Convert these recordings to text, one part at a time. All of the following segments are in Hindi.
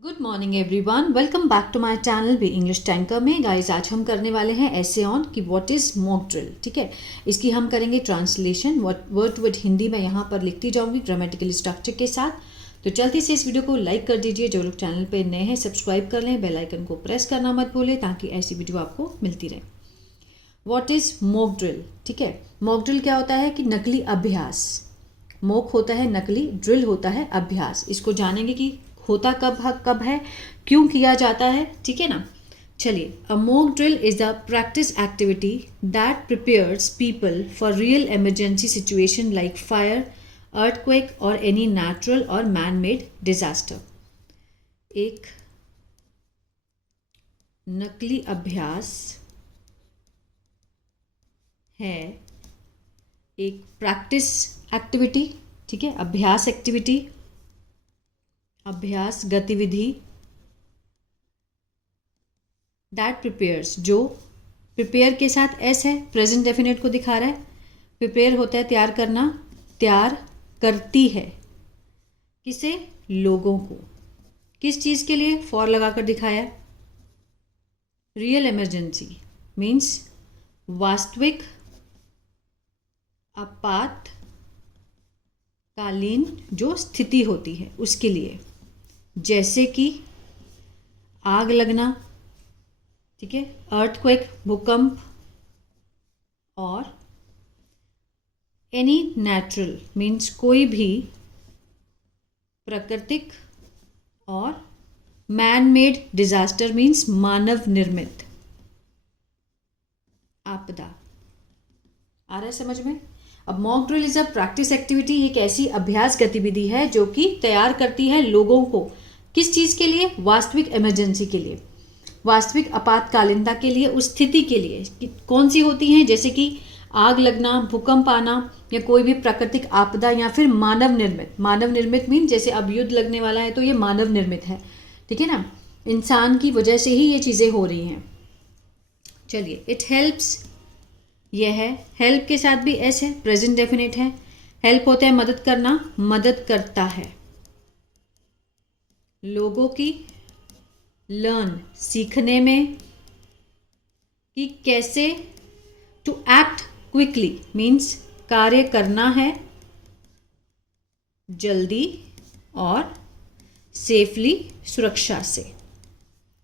Good morning everyone, welcome back to my channel be English tanker में। गाइस, आज हम करने वाले हैं ऐसे ऑन कि व्हाट इज़ मॉक ड्रिल। ठीक है, इसकी हम करेंगे translation word to word Hindi में यहाँ पर लिखती जाऊँगी ग्रामेटिकल स्ट्रक्चर के साथ। तो जल्दी से इस वीडियो को लाइक कर दीजिए, जो लोग चैनल पे नए हैं सब्सक्राइब कर लें, बेल आइकन को प्रेस करना मत भूलें ताकि ऐसी वीडियो आपको मिलती रहे। What is mock drill. ठीक है, मॉक ड्रिल क्या होता है कि नकली अभ्यास। मॉक होता है नकली, ड्रिल होता है अभ्यास। इसको जानेंगे कि होता कब है, क्यों किया जाता है। ठीक है ना, चलिए। A mock drill is a practice activity that prepares people for real emergency situation like fire, earthquake और एनी नेचुरल और मैन मेड डिजास्टर। एक नकली अभ्यास है, एक प्रैक्टिस एक्टिविटी। ठीक है, अभ्यास एक्टिविटी, अभ्यास गतिविधि। दैट प्रिपेयर्स, जो प्रिपेयर के साथ एस है, प्रेजेंट डेफिनेट को दिखा रहा है। प्रिपेयर होता है तैयार करना, तैयार करती है किसे, लोगों को। किस चीज़ के लिए, फॉर लगाकर दिखाया। रियल इमरजेंसी मीन्स वास्तविक आपातकालीन जो स्थिति होती है उसके लिए, जैसे कि आग लगना। ठीक है, अर्थक्वेक भूकंप, और एनी नेचुरल मीन्स कोई भी प्राकृतिक, और मैन मेड डिजास्टर मीन्स मानव निर्मित आपदा। आ रहा है समझ में। अब mock drill is a practice activity, एक ऐसी अभ्यास गतिविधि है जो कि तैयार करती है लोगों को किस चीज़ के लिए, वास्तविक इमरजेंसी के लिए, वास्तविक आपातकालीनता के लिए, उस स्थिति के लिए कि कौन सी होती हैं, जैसे कि आग लगना, भूकंप आना, या कोई भी प्राकृतिक आपदा, या फिर मानव निर्मित। मानव निर्मित मीन जैसे अब युद्ध लगने वाला है तो ये मानव निर्मित है। ठीक है ना, इंसान की वजह से ही ये चीज़ें हो रही हैं। चलिए, इट हेल्प्स, यह है, हेल्प के साथ भी एस है, प्रेजेंट डेफिनेट है। हेल्प होता है मदद करना, मदद करता है लोगों की, लर्न सीखने में, कि कैसे, टू एक्ट क्विकली मीन्स कार्य करना है जल्दी और सेफली सुरक्षा से।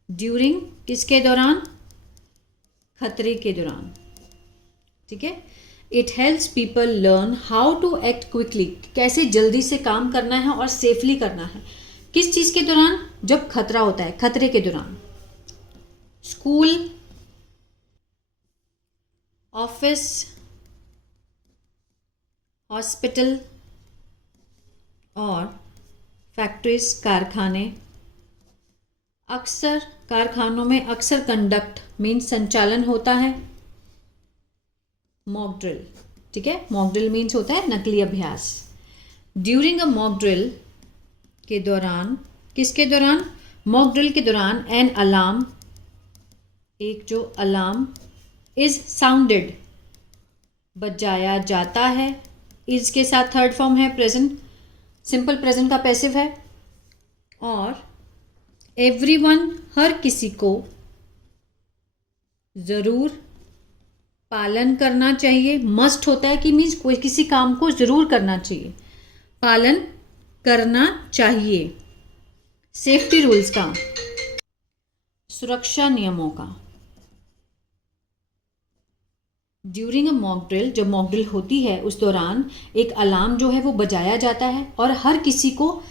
ड्यूरिंग किसके दौरान, खतरे के दौरान। ठीक है, it helps people learn how to act quickly, कैसे जल्दी से काम करना है और सेफली करना है। किस चीज़ के दौरान, जब खतरा होता है, खतरे के दौरान। स्कूल, ऑफिस, हॉस्पिटल और फैक्ट्रीज, कारखाने। अक्सर कारखानों में अक्सर कंडक्ट मीन्स संचालन होता है मॉक ड्रिल। ठीक है, मॉक ड्रिल मीन्स होता है नकली अभ्यास। ड्यूरिंग अ मॉक ड्रिल के दौरान, किसके दौरान, मॉक ड्रिल के दौरान, एन अलार्म, एक जो अलार्म, इज साउंडेड बजाया जाता है। इज के साथ थर्ड फॉर्म है प्रेजेंट, सिंपल प्रेजेंट का पैसिव है। और एवरीवन, हर किसी को जरूर पालन करना चाहिए। मस्ट होता है कि मीन्स कोई किसी काम को जरूर करना चाहिए, पालन करना चाहिए। सेफ्टी रूल्स का, सुरक्षा नियमों का। ड्यूरिंग अ मॉक ड्रिल, जब मॉक ड्रिल होती है उस दौरान एक अलार्म जो है वो बजाया जाता है और हर किसी को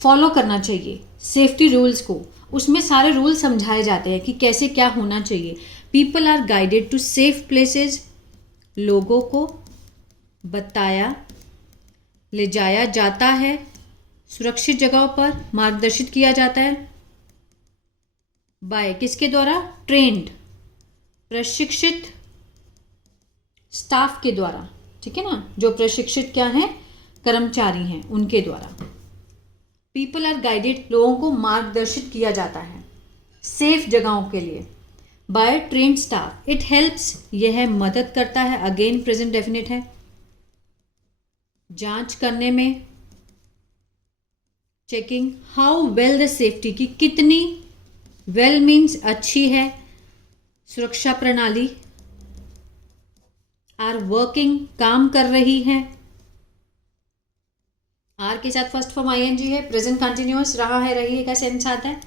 फॉलो करना चाहिए सेफ्टी रूल्स को। उसमें सारे रूल समझाए जाते हैं कि कैसे क्या होना चाहिए। People are guided to safe places, लोगों को बताया, ले जाया जाता है, सुरक्षित जगहों पर मार्गदर्शित किया जाता है। बाय किसके द्वारा, ट्रेंड प्रशिक्षित स्टाफ के द्वारा। ठीक है ना, जो प्रशिक्षित क्या हैं, कर्मचारी हैं, उनके द्वारा। पीपल आर गाइडेड, लोगों को मार्गदर्शित किया जाता है सेफ जगहों के लिए by trained staff. It helps, यह मदद करता है, अगेन प्रेजेंट डेफिनेट है, जांच करने में, checking how well the safety, की कितनी, वेल मीन्स अच्छी है, सुरक्षा प्रणाली, आर वर्किंग काम कर रही है, आर के साथ फर्स्ट फॉर्म आईएनजी है, प्रेजेंट कंटिन्यूअस रहा है रही है का सेंस आता है।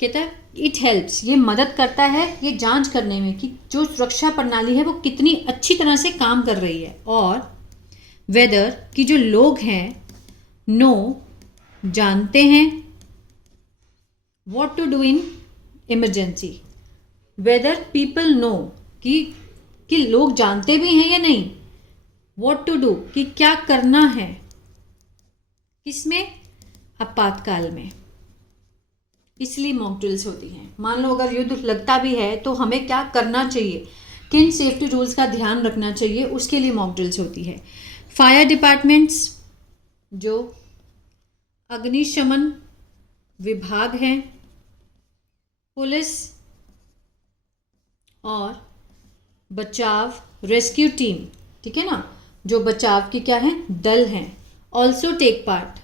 कहता है इट हेल्प्स, ये मदद करता है ये जांच करने में कि जो सुरक्षा प्रणाली है वो कितनी अच्छी तरह से काम कर रही है, और वेदर कि जो लोग हैं नो जानते हैं, what to do in emergency, whether people know कि लोग जानते भी हैं या नहीं, व्हाट टू डू कि क्या करना है, किसमें, आपातकाल में। इसलिए मॉक ड्रिल्स होती हैं। मान लो अगर युद्ध लगता भी है तो हमें क्या करना चाहिए, किन सेफ्टी रूल्स का ध्यान रखना चाहिए, उसके लिए मॉक ड्रिल्स होती है। फायर डिपार्टमेंट्स जो अग्निशमन विभाग हैं, पुलिस और बचाव रेस्क्यू टीम, ठीक है ना, जो बचाव की क्या है दल हैं, ऑल्सो टेक पार्ट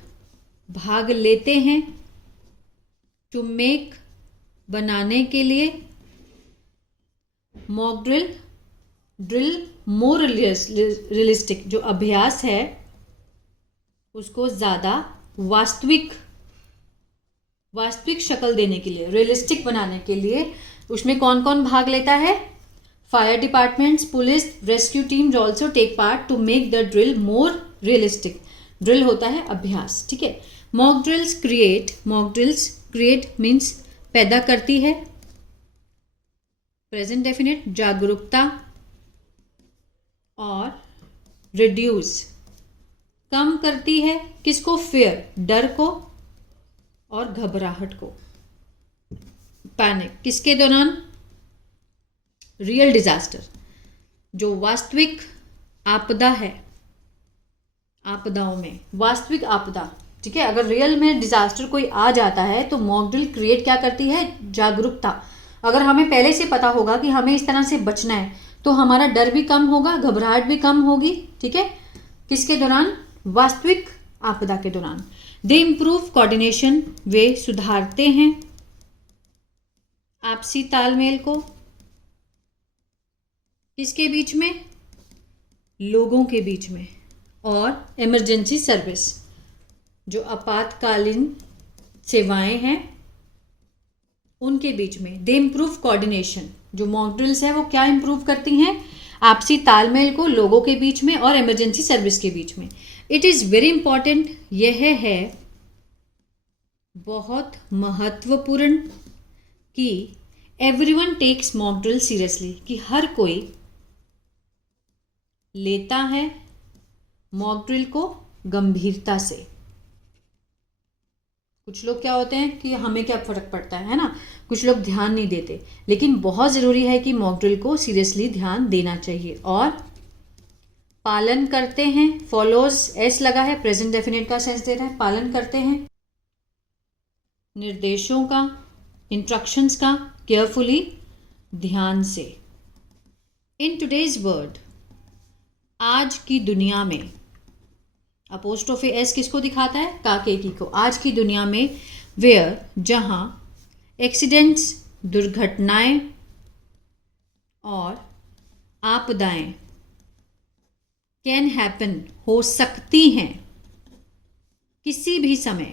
भाग लेते हैं, टू मेक बनाने के लिए, मॉक ड्रिल मोर रियलिस्टिक जो अभ्यास है उसको ज़्यादा वास्तविक शक्ल देने के लिए, रियलिस्टिक बनाने के लिए। उसमें कौन कौन भाग लेता है, fire departments, police, rescue team जो also take part to make the drill more realistic. Drill होता है अभ्यास, ठीक है। मॉक ड्रिल्स क्रिएट मीन्स पैदा करती है, प्रेजेंट डेफिनेट जागरूकता, और रिड्यूस कम करती है किसको, फियर डर को, और घबराहट को, पैनिक किसके दौरान, रियल डिजास्टर जो वास्तविक आपदा है, आपदाओं में वास्तविक आपदा, ठीक है। अगर रियल में डिजास्टर कोई आ जाता है तो मॉक ड्रिल क्रिएट क्या करती है, जागरूकता। अगर हमें पहले से पता होगा कि हमें इस तरह से बचना है तो हमारा डर भी कम होगा, घबराहट भी कम होगी, ठीक है। किसके दौरान, वास्तविक आपदा के दौरान। दे इम्प्रूव कोऑर्डिनेशन वे सुधारते हैं आपसी तालमेल को, किसके बीच में, लोगों के बीच में, और इमरजेंसी सर्विस जो आपातकालीन सेवाएं हैं उनके बीच में। दे इम्प्रूव कोऑर्डिनेशन जो मॉक ड्रिल्स है वो क्या इम्प्रूव करती हैं, आपसी तालमेल को लोगों के बीच में और इमरजेंसी सर्विस के बीच में। इट इज़ वेरी इंपॉर्टेंट, यह है बहुत महत्वपूर्ण कि everyone takes mock drill seriously, कि हर कोई लेता है मॉक ड्रिल को गंभीरता से। कुछ लोग क्या होते हैं कि हमें क्या फ़र्क पड़ता है ना, कुछ लोग ध्यान नहीं देते, लेकिन बहुत ज़रूरी है कि मॉक ड्रिल को सीरियसली ध्यान देना चाहिए और पालन करते हैं। फॉलोज एस लगा है, प्रेजेंट डेफिनेट का सेंस दे रहा है, पालन करते हैं निर्देशों का, इंस्ट्रक्शंस का केयरफुली, ध्यान से। इन टुडेज वर्ल्ड, आज की दुनिया में, अपोस्ट्रोफी एस किसको दिखाता है, काकेकी को। आज की दुनिया में वेयर, जहां एक्सीडेंट्स दुर्घटनाएं और आपदाएं कैन हैपन हो सकती हैं किसी भी समय,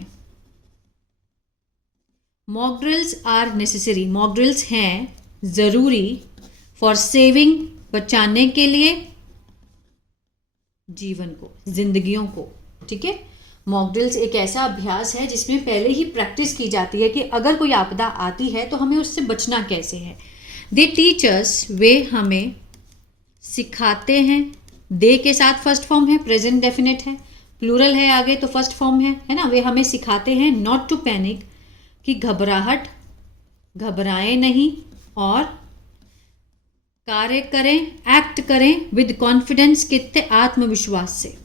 mock drills are necessary, mock drills हैं ज़रूरी, फॉर सेविंग बचाने के लिए जीवन को, जिंदगियों को, ठीक है। मॉक ड्रिल्स एक ऐसा अभ्यास है जिसमें पहले ही प्रैक्टिस की जाती है कि अगर कोई आपदा आती है तो हमें उससे बचना कैसे है। दे टीचर्स, वे हमें सिखाते हैं, दे के साथ फर्स्ट फॉर्म है, प्रेजेंट डेफिनेट है, प्लूरल है आगे तो फर्स्ट फॉर्म है ना। वे हमें सिखाते हैं नॉट टू पैनिक, कि घबराएं नहीं, और कार्य करें, एक्ट करें विद कॉन्फिडेंस, कितने आत्मविश्वास से,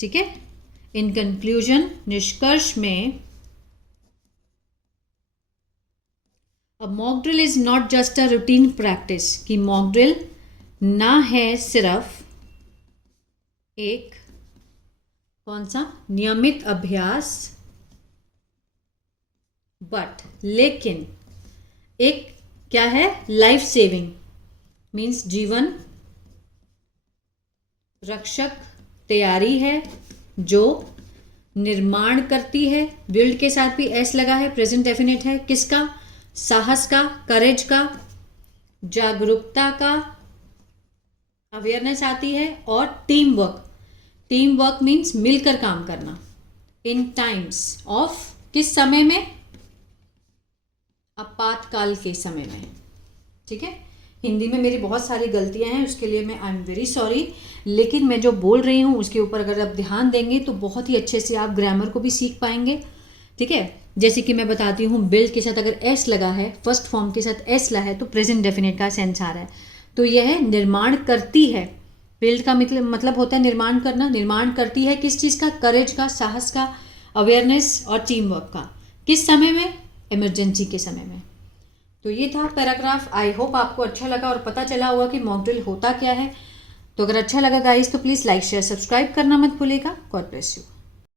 ठीक है। इन कंक्लूजन, निष्कर्ष में, a mock drill is not just a routine practice, कि मॉक ड्रिल ना है सिर्फ एक कौन सा? नियमित अभ्यास, बट, लेकिन, एक क्या है? लाइफ सेविंग मीन्स जीवन रक्षक तैयारी है जो निर्माण करती है। बिल्ड के साथ भी एस लगा है, प्रेजेंट डेफिनेट है। किसका? साहस का, करेज का, जागरूकता का, अवेयरनेस आती है, और team work. Team work means मिलकर काम करना। इन टाइम्स ऑफ, किस समय में? आपातकाल के समय में। ठीक है, हिंदी में मेरी बहुत सारी गलतियां हैं, उसके लिए मैं आई एम वेरी सॉरी, लेकिन मैं जो बोल रही हूँ उसके ऊपर अगर आप ध्यान देंगे तो बहुत ही अच्छे से आप ग्रामर को भी सीख पाएंगे। ठीक है, जैसे कि मैं बताती हूँ, बिल्ड के साथ अगर एस लगा है, फर्स्ट फॉर्म के साथ एस लगा है, तो प्रेजेंट डेफिनेट का सेंस आ रहा है। तो यह निर्माण करती है। बिल्ड का मतलब होता है निर्माण करना। निर्माण करती है किस चीज़ का? करेज का, साहस का, अवेयरनेस और टीम वर्क का। किस समय में? इमरजेंसी के समय में। तो ये था पैराग्राफ। आई होप आपको अच्छा लगा और पता चला होगा कि मॉक ड्रिल होता क्या है। तो अगर अच्छा लगा गाइस तो प्लीज़ लाइक शेयर सब्सक्राइब करना मत भूलिएगा। God bless you.